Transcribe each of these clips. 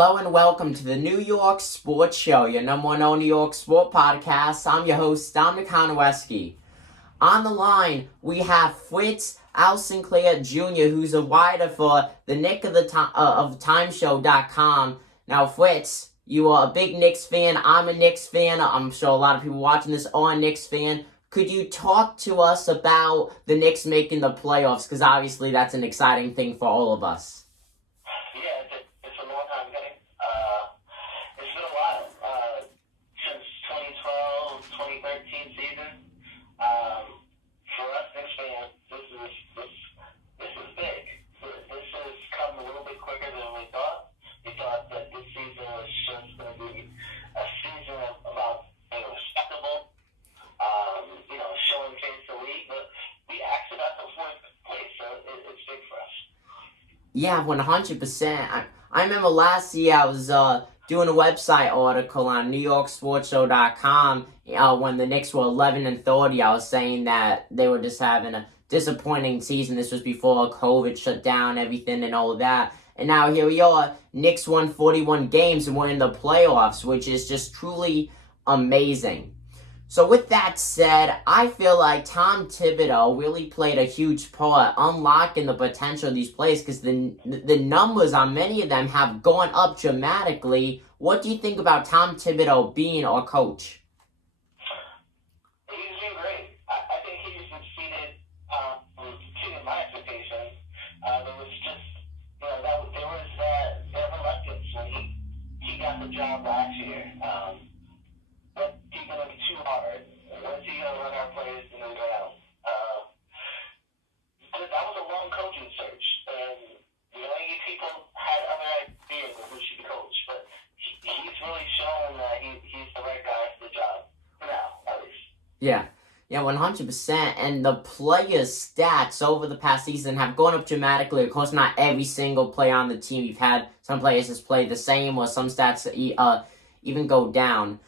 Hello and welcome to the New York Sports Show, your number one New York sport podcast. I'm your host, Dominic Konowski. On the line, we have Fritz Alcindor Jr., who's a writer for the Knicks of TimeShow.com. Now, Fritz, you are a big Knicks fan. I'm a Knicks fan. I'm sure a lot of people watching this are a Knicks fan. Could you talk to us about the Knicks making the playoffs? Because obviously that's an exciting thing for all of us. Yeah, it's a long time coming. It's been a while. Since 2012, 2013 season. For us Knicks fans, this is big. This has come a little bit quicker than we thought. We thought that this season was just going to be a season about being respectable, showing face the league, but we actually got to fourth place, so it's big for us. Yeah, 100%. I remember last year I was doing a website article on NewYorkSportsShow.com when the Knicks were 11-30. I was saying that they were just having a disappointing season. This was before COVID shut down everything and all of that. And now here we are. Knicks won 41 games and we're in the playoffs, which is just truly amazing. So with that said, I feel like Tom Thibodeau really played a huge part unlocking the potential of these players because the numbers on many of them have gone up dramatically. What do you think about Tom Thibodeau being our coach? He's been great. I think he's exceeded my expectations. There was just, there was that reluctance when he got the job last year. Was he going to be too hard? Was he going to run our players in the ground? That was a long coaching search, and people had other ideas of who should be coached, but he's really shown that he's the right guy for the job, for now, at least. Yeah, 100%. And the players' stats over the past season have gone up dramatically. Of course, not every single player on the team. You've had some players just play the same, or some stats even go down.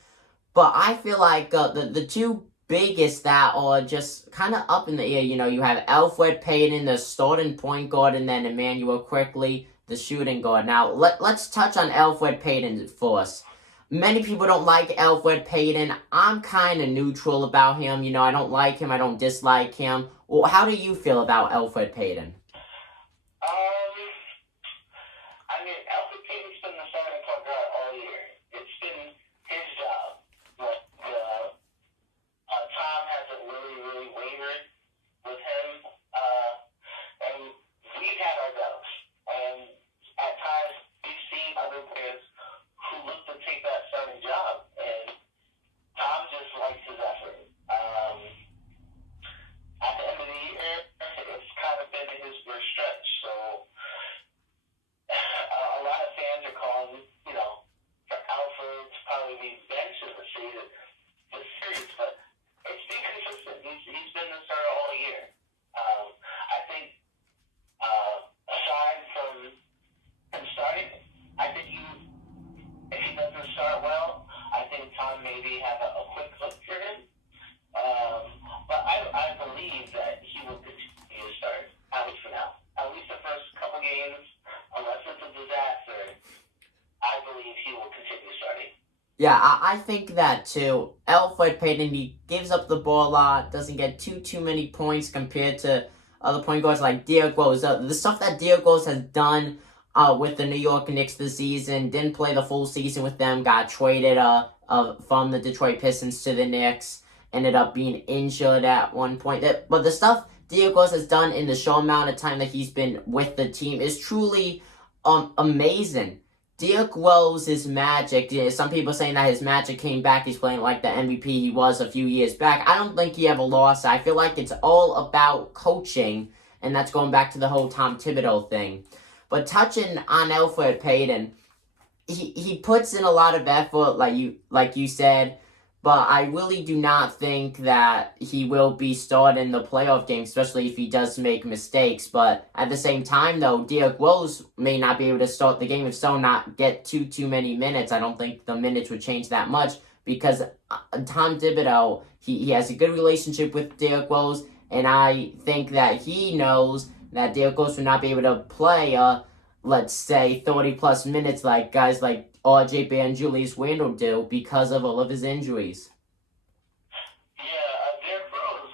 But I feel like the two biggest that are just kind of up in the air, you have Elfrid Payton, the starting point guard, and then Immanuel Quickley, the shooting guard. Now, let's touch on Elfrid Payton first. Many people don't like Elfrid Payton. I'm kind of neutral about him. I don't like him. I don't dislike him. Well, how do you feel about Elfrid Payton? Elfrid Payton's been the starting point guard all year. It's been his job. But Tom hasn't really wavered with him. And we've had our doubts. And at times we've seen other players who look to take that starting job. And Tom just likes his effort. At the end of the year, it's kind of been his worst stretch. So a lot of fans are calling, for Alfred to probably be benched in the series, but it's been consistent. He's been the starter all year. I think, aside from him starting, I think if he doesn't start well, I think Tom maybe have a quick look for him. But I believe that he will continue to start, at least for now. At least the first couple games, unless it's a disaster, I believe he will continue starting. Yeah, I think that too. Elfrid Payton, he gives up the ball a lot, doesn't get too many points compared to other point guards like Derrick Rose. The stuff that Derrick Rose has done with the New York Knicks this season, didn't play the full season with them, got traded from the Detroit Pistons to the Knicks, ended up being injured at one point. But the stuff Derrick Rose has done in the short amount of time that he's been with the team is truly amazing. Derrick Rose's magic, some people saying that his magic came back, he's playing like the MVP he was a few years back. I don't think he ever lost. I feel like it's all about coaching, and that's going back to the whole Tom Thibodeau thing. But touching on Elfrid Payton, he puts in a lot of effort, like you said, but I really do not think that he will be starting the playoff game, especially if he does make mistakes. But at the same time, though, Derrick Rose may not be able to start the game, if so, not get too many minutes. I don't think the minutes would change that much because Tom Thibodeau, he has a good relationship with Derrick Rose, and I think that he knows that Derrick Rose will not be able to play let's say, 30 plus minutes like guys like RJ Barrett and Julius Randle do because of all of his injuries. Yeah, Derrick Rose,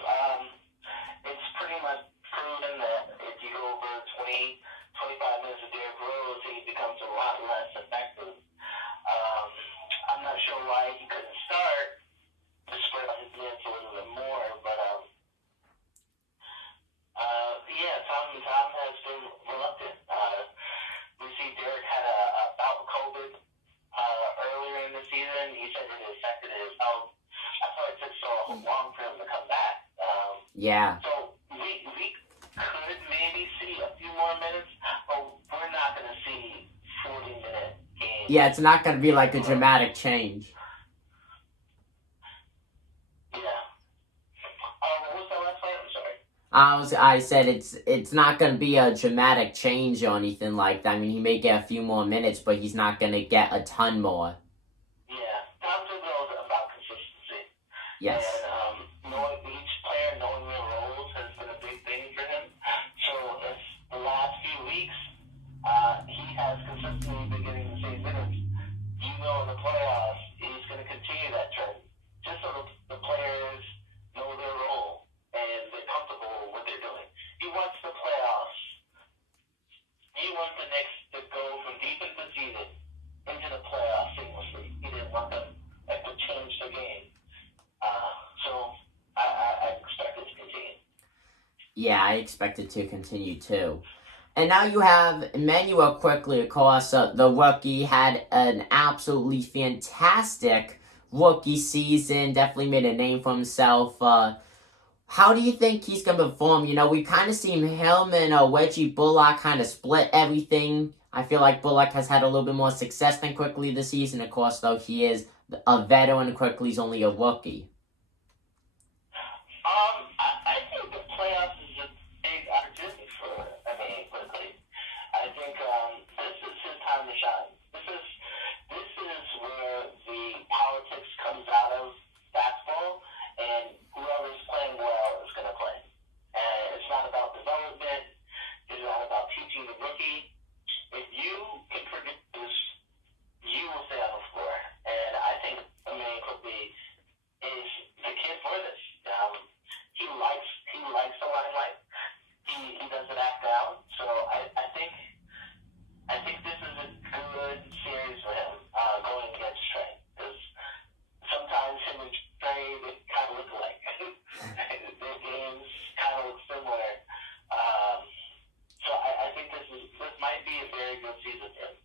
it's pretty much proven that if you go over 20, 25 minutes of Derrick Rose, he becomes a lot less effective. I'm not sure why he couldn't start to spread out his minutes a little bit more, but yeah, Tom has been reluctant. We see Derrick had a bout of COVID earlier in the season. He said it affected his health. That's why it took so long for him to come back. Yeah. So we could maybe see a few more minutes, but we're not going to see 40-minute games. Yeah, it's not going to be like a dramatic change. Yeah. What was that last point? I'm sorry. I said it's not going to be a dramatic change or anything like that. I mean, he may get a few more minutes, but he's not going to get a ton more. Yeah, Tom Thibodeau's about consistency. Yes. And knowing each player, knowing their roles has been a big thing for him. So if the last few weeks he has consistently been getting the same minutes, you know in the playoffs he's going to continue that trend. Just so the players know their role and they're comfortable with what they're doing. He wants the playoffs. He wants the Knicks to go from deep into the season into the playoffs seamlessly. He didn't want them to change the game. So I expect it to continue. Yeah, I expect it to continue too. And now you have Emmanuel Quickly, of course. The rookie had an absolutely fantastic rookie season. Definitely made a name for himself. How do you think he's going to perform? You know, we kind of seen him and Reggie Bullock kind of split everything. I feel like Bullock has had a little bit more success than Quickly this season. Of course, though, he is a veteran. Quickly's only a rookie. I think the playoffs is a big opportunity for Quickly. I think this is his time to shine. This is where the politics comes out of basketball, and whoever's playing well is going to play. And it's not about development. It's not about teaching the rookie. If you can produce, you will stay on the floor. And I think Quickly is the kid for this. He likes the limelight. He doesn't act down. So I think this is a good series for him going against Trey, because sometimes him and Trey they kind of look alike. Their games kind of look similar. So I think this might be a very good season for him.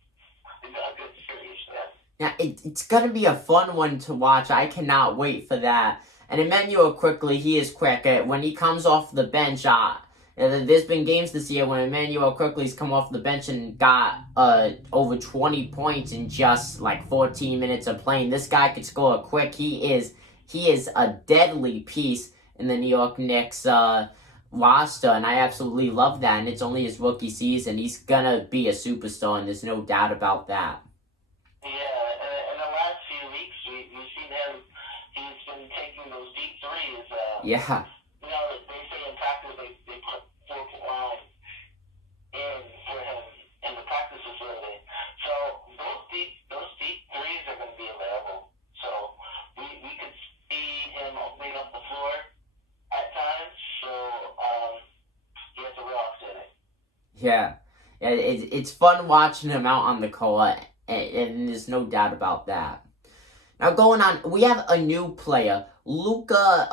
A good series for him. Yeah, it's going to be a fun one to watch. I cannot wait for that. And Emmanuel Quickly, he is quick. When he comes off the bench, there's been games this year when Emmanuel Quickly's come off the bench and got over 20 points in just like 14 minutes of playing. This guy could score quick. He is a deadly piece in the New York Knicks roster, and I absolutely love that. And it's only his rookie season. He's going to be a superstar, and there's no doubt about that. Yeah, in the last few weeks, we've seen him. He's been taking those deep threes. Yeah. You know, they say in practice they put 4-point line in for him in the practice facility. So those deep threes are going to be available. So we could see him opening up the floor at times. So he has a real opportunity. Yeah. It's fun watching him out on the court. And there's no doubt about that. Now going on, we have a new player, Luka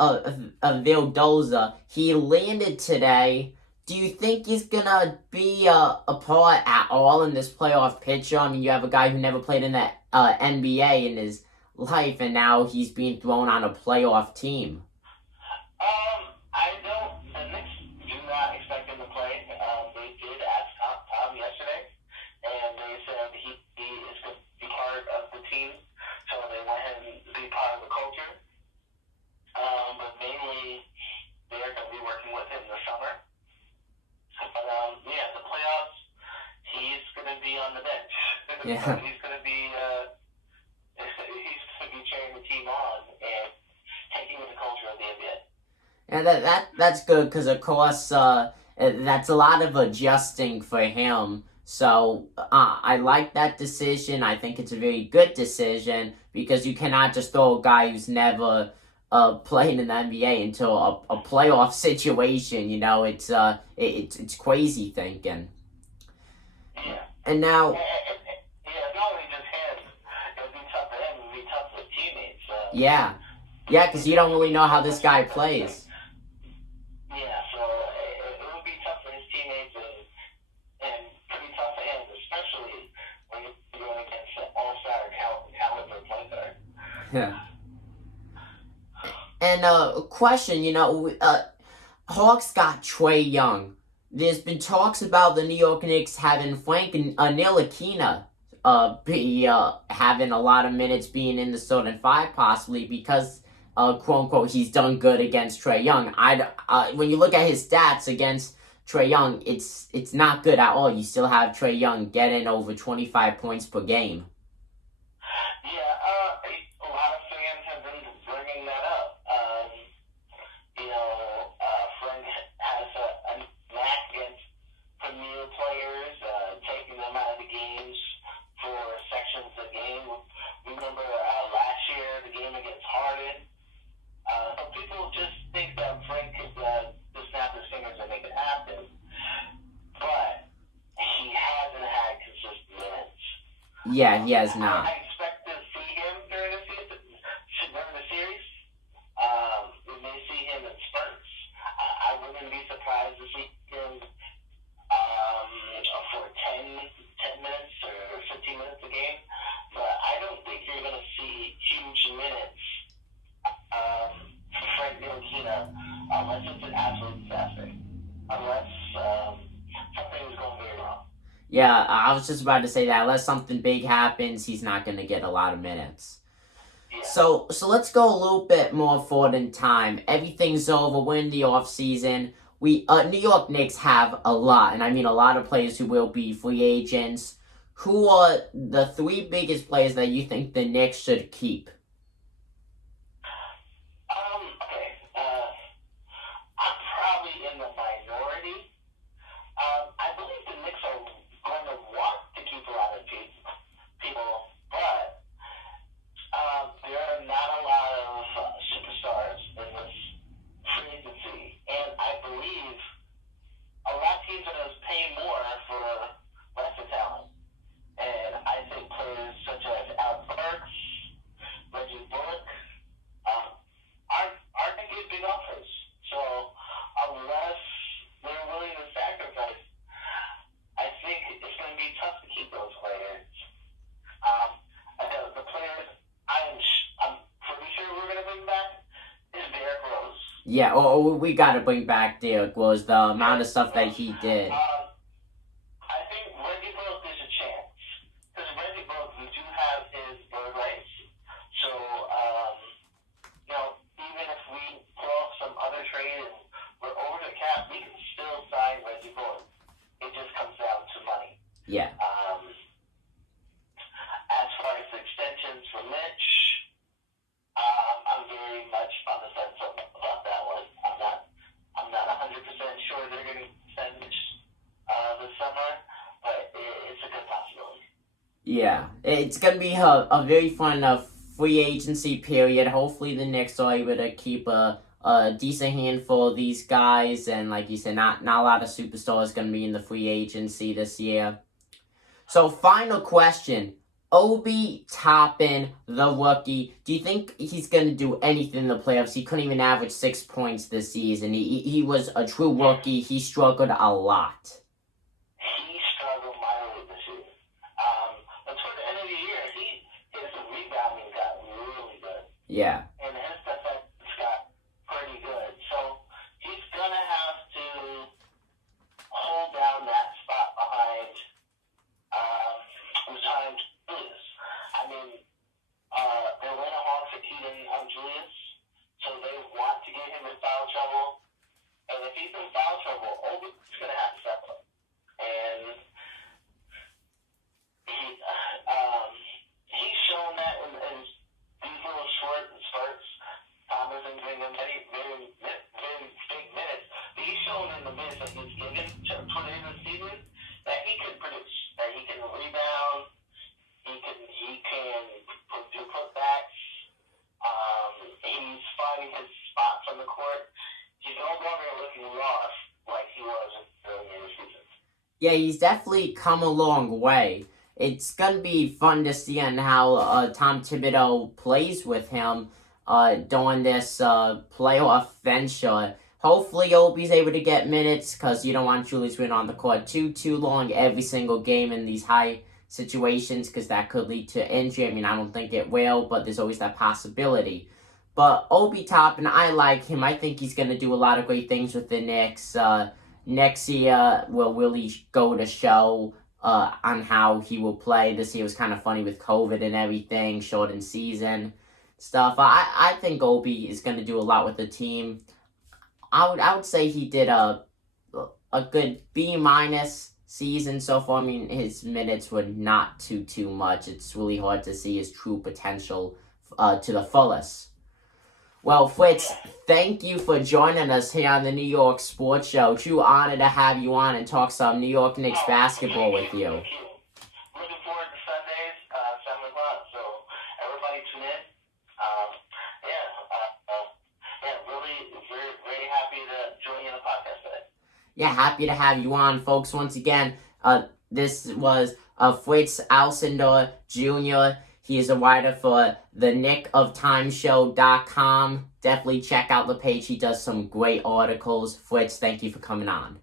Vildoza. He landed today. Do you think he's gonna be a part at all in this playoff picture? I mean, you have a guy who never played in the NBA in his life, and now he's being thrown on a playoff team. I don't. The Knicks do not expect him to play. They did ask Tom yesterday, and they said he is going to be part of the team, so they want him to be part of the culture. But mainly, they're going to be working with him this summer. But yeah, the playoffs, he's going to be on the bench. Yeah. He's going to be cheering the team on and taking the culture of the NBA. Yeah, that's good because of course that's a lot of adjusting for him. So I like that decision. I think it's a very good decision because you cannot just throw a guy who's never played in the NBA into a playoff situation. You know, it's crazy thinking. Yeah. And now, Yeah, not only just him, it would be tough for him, it would be tough for his teammates. yeah, yeah, because you don't really know how this guy plays. Yeah, so it would be tough for his teammates and pretty tough for him, especially when you're going against an all-star caliber point guard. Yeah. And a question, Hawks got Trae Young. There's been talks about the New York Knicks having Frank Ntilikina be having a lot of minutes being in the starting five, possibly because quote unquote he's done good against Trae Young. When you look at his stats against Trae Young, it's not good at all. You still have Trae Young getting over 25 points per game. Yeah, a lot of fans have been bringing that up. Frank has a knack against premier players, taking them out of the games for sections of the game. Remember last year, the game against Harden. So people just think that Frank could just snap his fingers and make it happen. But he hasn't had consistent minutes. Yeah, he has not. I expect to see him during the series. We may see him in spurts. I wouldn't be surprised to see him for 10 minutes or 15 minutes a game. But I don't think you're going to see huge minutes for Frank Ntilikina unless it's an absolute disaster. Unless something is going very wrong. Yeah, I was just about to say that. Unless something big happens, he's not going to get a lot of minutes. Yeah. So let's go a little bit more forward in time. Everything's over. We're in the off season. We New York Knicks have a lot, and I mean a lot of players who will be free agents. Who are the three biggest players that you think the Knicks should keep? Okay. I'm probably in the minority. I believe the Knicks are going to want to keep a lot of people, but there are not a lot of superstars in this free agency, and I believe a lot of teams are going to pay more for lesser talent. And I think players such as Alcindor, Reggie Bullock, are going to get big offers. So unless they're willing to sacrifice, I think it's going to be tough to keep those players. The players I'm pretty sure we're going to bring back is Derrick Rose. Yeah, we got to bring back Derrick Rose. The amount of stuff that he did. I think Reggie Bullock is a chance. Because Reggie Bullock, we do have his bird rights. So, even if we pull off some other trade and we're over the cap, we can still sign Reggie Bullock. It just comes down to money. Yeah. As far as extensions for Mitch, I'm very much on the fence about that one. I'm not 100% sure they're going to send Mitch this summer, but it's a good possibility. Yeah, it's going to be a very fun free agency period. Hopefully the Knicks are able to keep a decent handful of these guys, and like you said, not a lot of superstars going to be in the free agency this year. So final question. Obi Toppin, the rookie, do you think he's going to do anything in the playoffs? He couldn't even average 6 points this season. He was a true rookie. He struggled a lot. He struggled mightily this year. But toward the end of the year, his rebounding got really good. Yeah. And his defense got pretty good. So he's going to have to hold down that spot behind Julius. I mean, the Atlanta Hawks are keeping Julius, so they want to get him in foul trouble. And if he's in foul trouble, Obi's going to have to step up. And he's shown that in these little short spurts. Thomas and giving him very, very, very big minutes. But he's shown in the minutes that he's given toward the end of the season that he can produce. That he can rebound. He can do putbacks. He's finding his spots on the court. He's no longer looking lost like he was earlier in the season. Yeah, he's definitely come a long way. It's gonna be fun to see on how Tom Thibodeau plays with him during this playoff venture. Hopefully, Obi's able to get minutes because you don't want Julius Randle on the court too long every single game in these high situations because that could lead to injury. I mean, I don't think it will, but there's always that possibility. But Obi Toppin, I like him. I think he's going to do a lot of great things with the Knicks. Next year will really go to show on how he will play. This year was kind of funny with COVID and everything, shortened season stuff. I think Obi is going to do a lot with the team. I would say he did a good B- season so far. I mean, his minutes were not too much. It's really hard to see his true potential to the fullest. Well, Fritz, thank you for joining us here on the New York Sports Show. True honor to have you on and talk some New York Knicks basketball with you. Thank you. Looking forward to Sundays, 7 o'clock. So everybody tune in. Really, very happy to join you on the podcast today. Yeah, happy to have you on, folks. Once again, this was Fritz Alcindor Jr. He is a writer for the nickoftimeshow.com. Definitely check out the page. He does some great articles. Fritz, thank you for coming on.